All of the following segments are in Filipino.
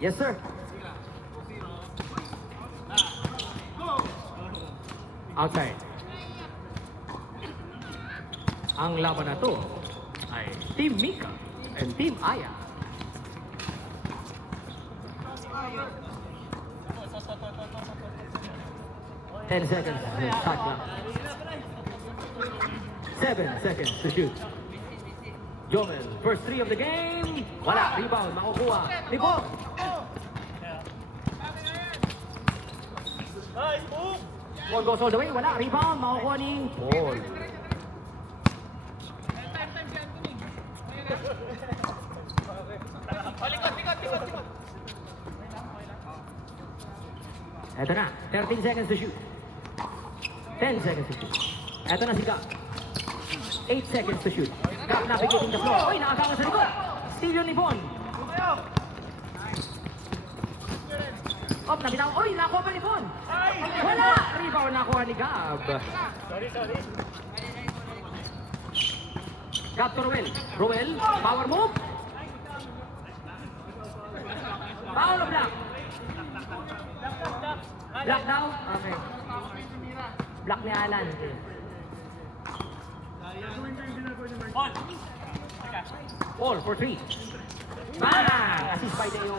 Yes, sir. Outside. Ang laban na to ay Team Mika and Team Aya. Ten seconds shot clock. 7 seconds to shoot. Jomel, first three of the game. Wala, rebound, makukuha. Rebound. Paul goes all the way. Wala, rebound, makukuha ni Paul. Eto na, 13 seconds to shoot. 10 seconds to shoot. Eto na si Gab. 8 seconds to shoot. Gab navigating the floor. Uy, nakasama sa likod. Steal yun ni Bon. Op, nabitaw. Uy, nakuha pa ni Bon. Wala! Rebound nakuha ni Gab. Sorry. Gab to Roel. Roel, power move. Foul of block. Block daw? Okay. Block ni Alan. Okay. Paul for 3. Bang! Assist by Deo.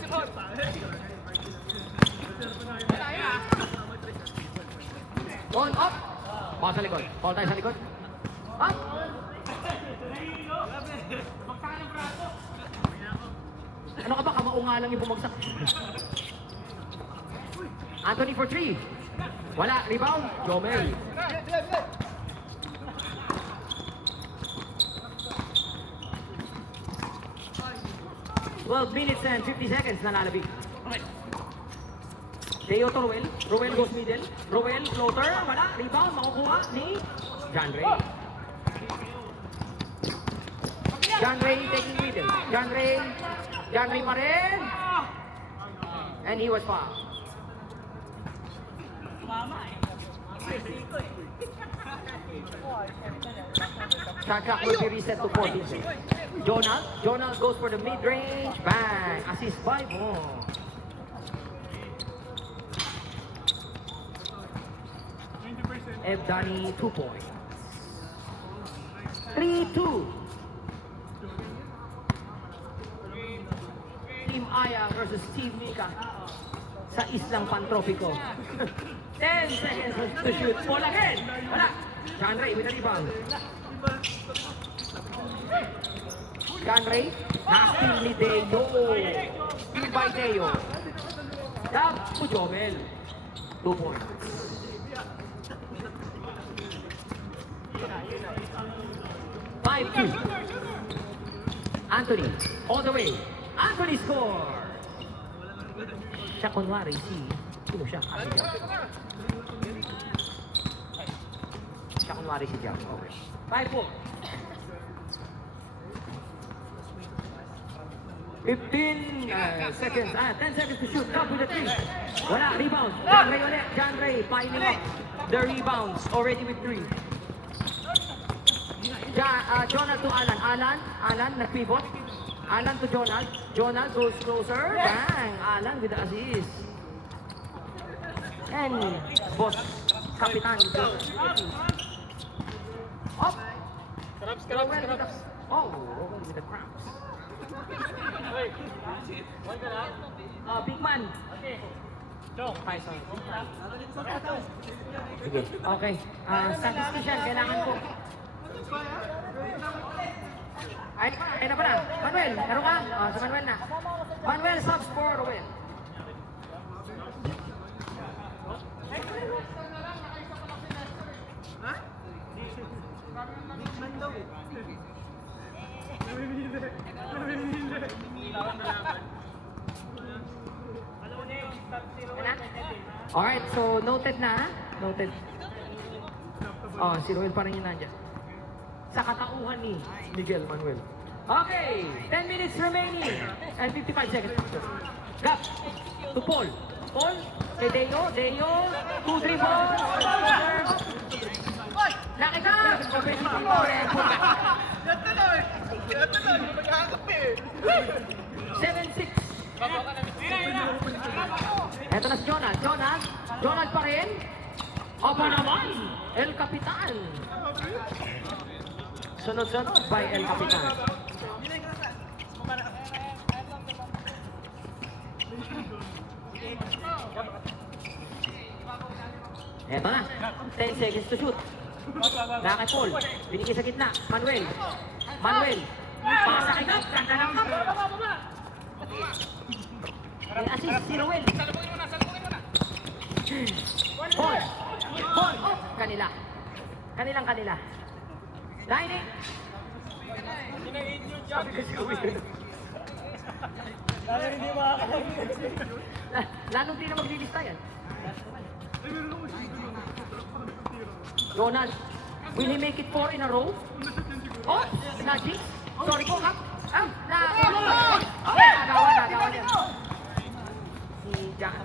Sipot. On, up! Paul sa likod. Paul tayo sa likod. Up! Ano ka ba? Kamao nga lang yung bumagsak. Anthony for 3. Wala. Rebound. Jomel. Minutes and 50 seconds na lalabig. Deo to Roel. Roel goes middle. Roel floater. Wala. Rebound. Makukuha ni John Ray. John Ray taking middle. John Ray pa rin. And he was fouled. Shot clock will be reset to 14 seconds. Jonal goes for the mid-range. Bang! Assist by Mo. Evdani, 2 points. 3-2. Team Aya versus Team Mika sa islang pantropiko. 10 seconds to shoot. Ball again. Wala. John Ray with the rebound. John Ray. Nastil ni Deo. Steal by Deo. Dab to Jomel. 2 points. Five, 2. Anthony. All the way. Anthony score! Siya kunwari sino siya? Si Jam. Siya kunwari si Jam. Okay. 5-4. 15 seconds. 10 seconds to shoot. Top with the 3. Wala. Rebound. John Ray ulit. John Ray piling up the rebounds. Already with 3. Jonal to Alan. Alan nag-pivot. Alan to Jonal. Jonal goes closer. Bang! Alan with the assist. And boss, Kapitan. Up! Scraps. Oh, with the cramps. Big man. Sige. Okay. Statistician, kailangan ko. Ay na pala. Manuel, meron ka? Sa Manuel na. Manuel subs for Roel. Alright, so noted na. Noted. Oh, si Roel pa rin yung nandyan. Sa katauhan ni Miguel Manuel. Okay, 10 minutes remaining and 55 seconds. Gap to Paul. Paul, kay Deo. 2-3 ball. Nakita! Open 7-6. Eto na si Jonald. Jonald pa rin. Aba naman, El Capitan. Sunod-sunod by El Capitan. Eto na, 10 seconds to shoot. Nakay Paul, binigay sa gitna. Manuel. Pasa kay Gap, ganda ng Gap. May assist si Roel. Paul, oh, kanila. Kanila. 9-8. Lalong di na maglilista yan. Ronald, will he make it 4 in a row? Oh, nudging. Sorry po, Kap. Nagawa niya. Si Jack.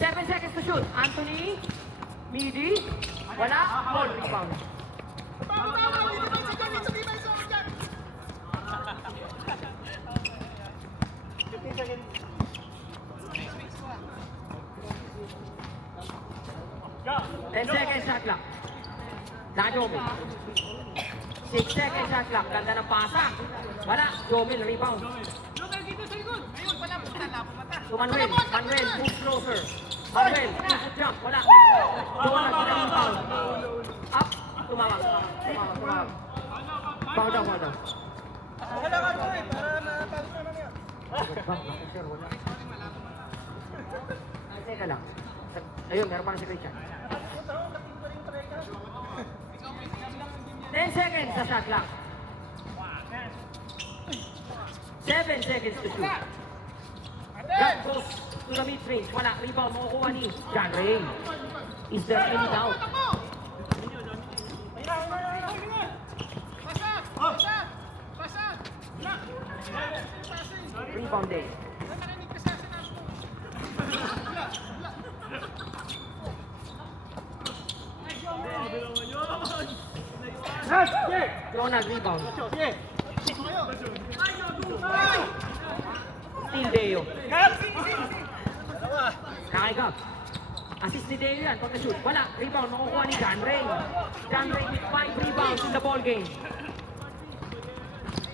7 seconds to shoot. Anthony, Midi, wala, Paul, rebound. Ten seconds shot clock. Jomel. 6 seconds shot clock. Ganda ng pasa. Wala, Jomel, rebound. To Manuel, move closer. Manuel, jump, wala. Jonah, rebound. Up, tumawag. Foul down. Wala ka po eh, para matalo naman yan. Sir, wala. Teka lang. Ayun, meron pa na si Christian. 10 seconds sa shot clock. 7 seconds to shoot. That goes to the mid-range. Wala, rebound makukuha ni John Ray. Is there any doubt? Rebound day. Ronald rebound. Still Deo. Nakikap. Assist ni Deo yan. Pagka-shoot. Wala. Rebound. Makukuha ni John Ray. John Ray with 5 rebounds in the ball game.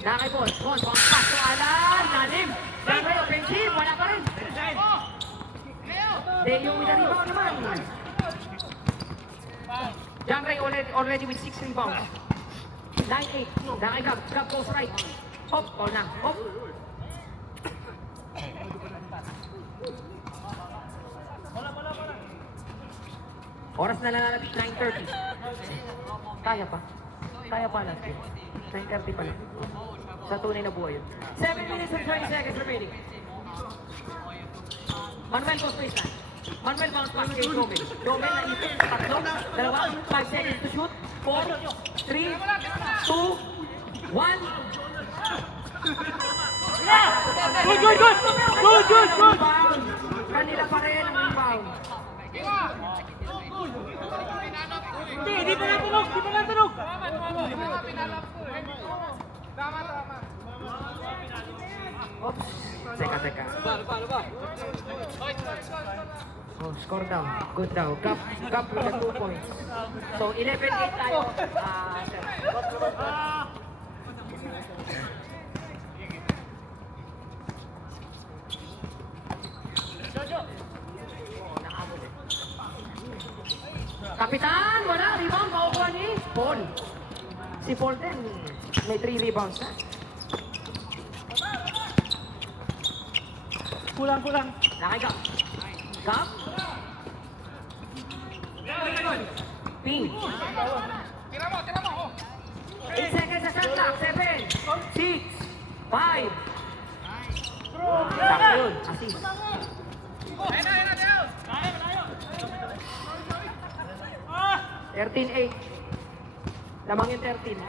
Nakikot. Pass to Alan. Nalim. John Ray offensive. Wala pa rin. Deo with a rebound naman. John Ray already with 6 rebounds. 9-8. Nakikap. Gap goes right. Hop. Ball na. Hop. Oras na nalalapit, 9:30. Kaya pa lang. 9:30 pa lang. Sa tunay na buhay yun. 7 minutes and 20 seconds remaining. Manuel goes baseline. Manuel bounce pass kay Jomel. Jomel na ipit. Tatlo. 5 seconds to shoot. 4, 3, 2, 1. Good! Kanila pa rin ang rebound. Di pa lang tunog. Tama. Oops. Teka. Oh, score down. Good daw. Gap with the 2 points. So, 11-8 tayo. Kapitan, wala. Rebound. Makukuha ni Paul. Si Paul din. May 3 rebounds na. Kulang. Nakigap. Gap. Ping. Tira mo. 8 seconds sa shot clock. 7, 6, 5. Sakto yun. Assist. Ayun na, Deo. 13-8. Lamang yung 13.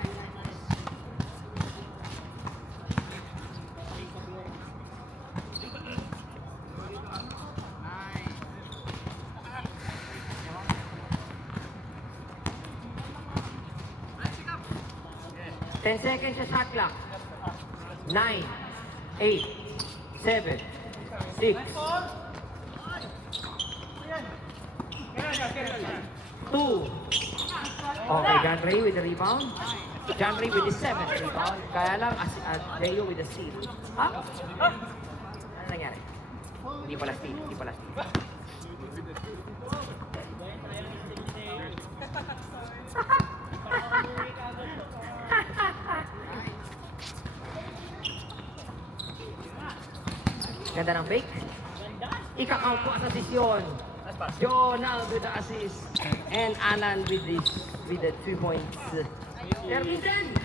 10 seconds sa shot clock. 9, 8, 7, 6, 2. Okay, John Ray with the rebound. John Ray with the 7th rebound. Kaya lang, Leo with the steal. Ha? Ano nangyari? Hindi pala steal, hindi pala steal. Ganda ng fake. Ika-count po as assisyon. Jonald with the assist. And Alan with the 3 points. 13-10.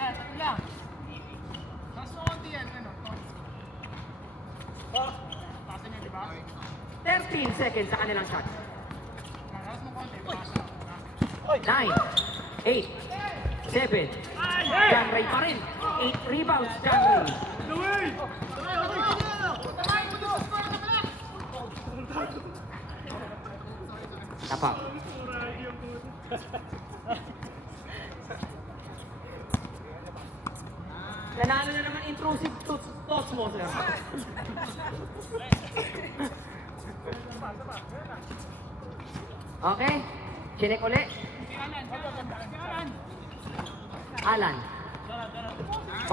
13 seconds sa kanilang shot. 9, 8, 7. John Ray pa rin. 8 rebounds, John Ray. Tapak. Nanalo na naman intrusive thoughts mo, sir. Okay. Chinek ulit. Alan.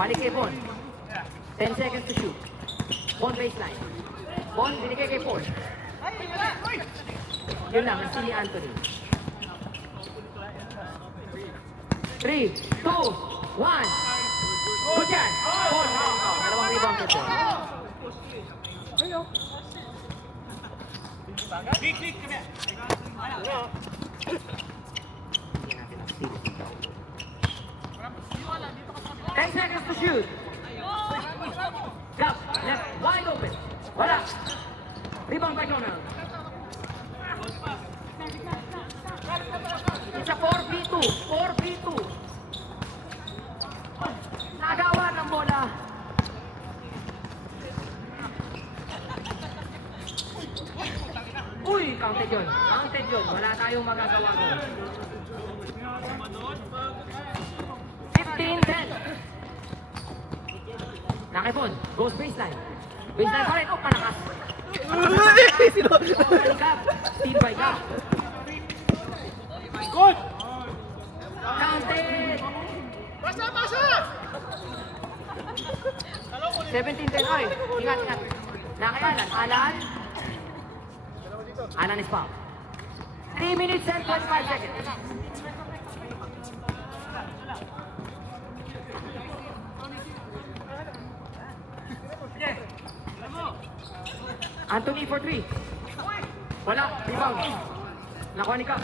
Balik kay Bon. 10 seconds to shoot. Bon baseline. Bon, binigay kay Paul. Yun lang, si Anthony. 3, 2, 1. Good yan. Paul, dalawang rebound kay Paul. Click, come here. Hindi natin ang steal. 10 seconds to shoot. Gap, left, wide open. Wala. Rebound by Donald. It's a 4v2. 4v2. Nagawa ng bola. Uy, counted yun. Counted yun. Wala tayong magagawa doon. 15-10. Nakipon. Goes baseline. Baseline pa rin. Oh, panakas. Gap. Steal by Gap. Good! Counted. Basa! 17-10. Ay, ingat. Nakayalan. Alan. Alan is foul. 3 minutes and 25 seconds. Anthony for 3. Wala. Rebound. Nakuha ni Cap.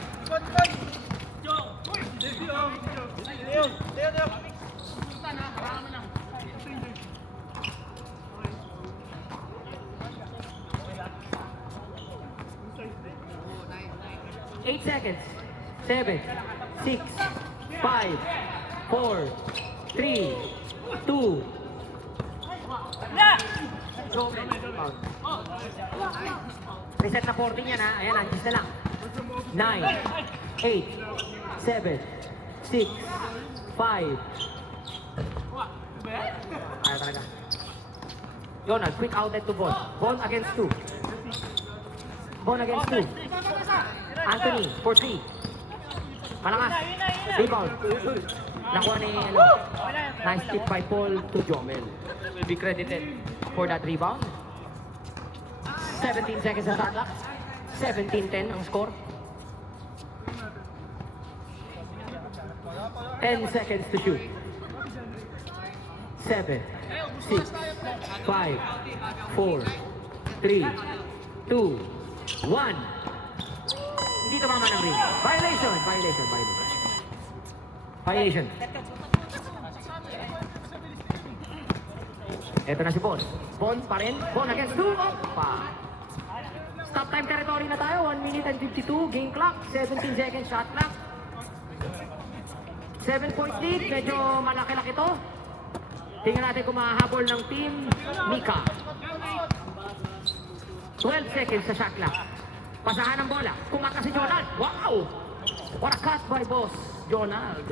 Leo. 8 seconds. 7, 6, 5, 4, 3, 2. Reset na 14 yan ha. Ayan, anjis na lang. 9, 8, 7, 6, 5. Ayaw talaga. Jonah, quick outlet to Bon. Bon against 2. Bon against 2. Anthony for 3. Malakas. Rebound. Nakuha ni nice tip by Paul to Jomel. Will be credited for that rebound. 17 seconds sa shot clock. 17-10 ang score. 10 seconds to shoot. 7, 6, 5, 4, 3, 2, 1. Hindi tumama ng ring. Violation. Ito na si Bon. Bon pa rin. Bon against 2. Opa. Stop time territory na tayo. 1 minute and 52. Game clock. 17 seconds shot clock. 7-point lead. Medyo malaki-laki to. Tingnan natin kung mahahabol ng team Mika. 12 seconds sa shot clock. Pasahan ng bola. Kumaka si Jonald. Wow! What a cut by boss Jonald.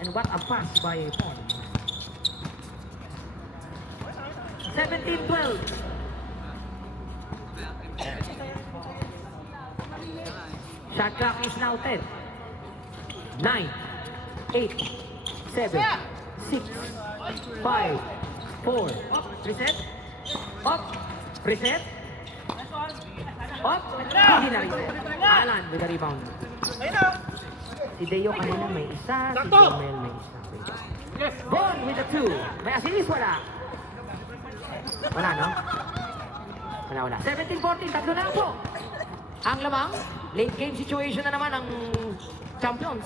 And what a pass by Paul. 17-12. Shot clock is now 10. 9, 8, 7, 6, 5, 4. Up, reset. Up, reset. Up, hindi na reset. Alan with the rebound. Ayun na. Si Deo kanina may isa, si Sakto. Jomel may isa. Yes. Bon with the 2. May assist, wala. Wala, no? Wala. 17-14, tatlo na lang po. Ang lamang, late game situation na naman ang champions.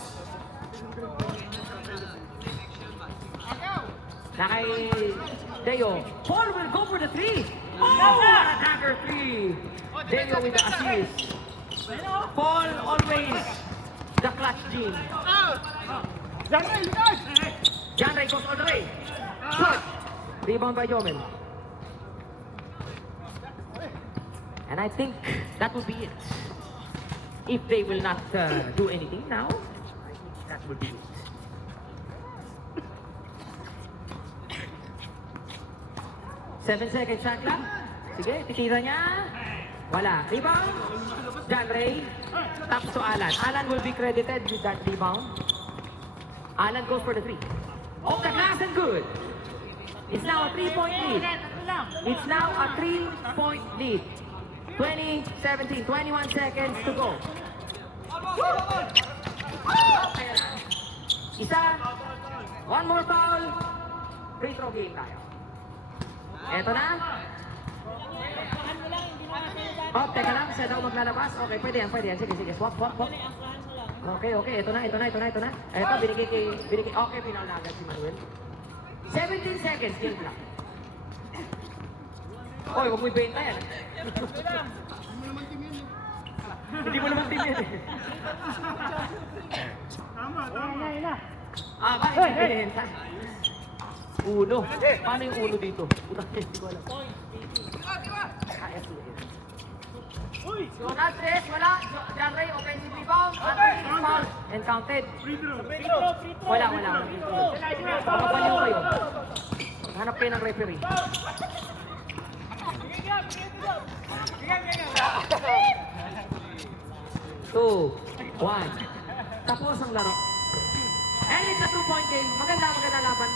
Na kay Deo. Paul will go for the 3. Oh, what a dagger 3. Deo with the assist. Paul always the clutch gene. John Ray goes all the way. Shot. Rebound by Jomel. And I think that will be it. If they will not do anything now, I think that will be it. Seven seconds shot clock. Sige, titira niya. Wala. Rebound. John Ray. Taps to Alan. Alan will be credited with that rebound. Alan goes for the 3. Off the glass and good. It's now a 3-point lead. It's now a 3-point lead. 20-17, 21 seconds to go. Isa. One more foul. Free throw game tayo. Eto na. Oh, teka lang. Siya daw maglalabas. Okay, pwede yan. Sige. Swap. Okay. Ito na. Eto, binigay. Okay, final na agad si Manuel. 17 seconds, game clock. Oy, huwag mo ibenta yan. Hindi mo naman team yan eh. Tama. Bakit ibenta? Uno. Paano yung uno dito? Utang hindi ko alam. So, not stress, wala. John Ray, offensive rebound. Anthony, foul. And counted. Wala. Makapaliw kayo. Hanap kayo ng referee. Two, one. Tapos ang laro. And it's a 2-point game. Maganda laban.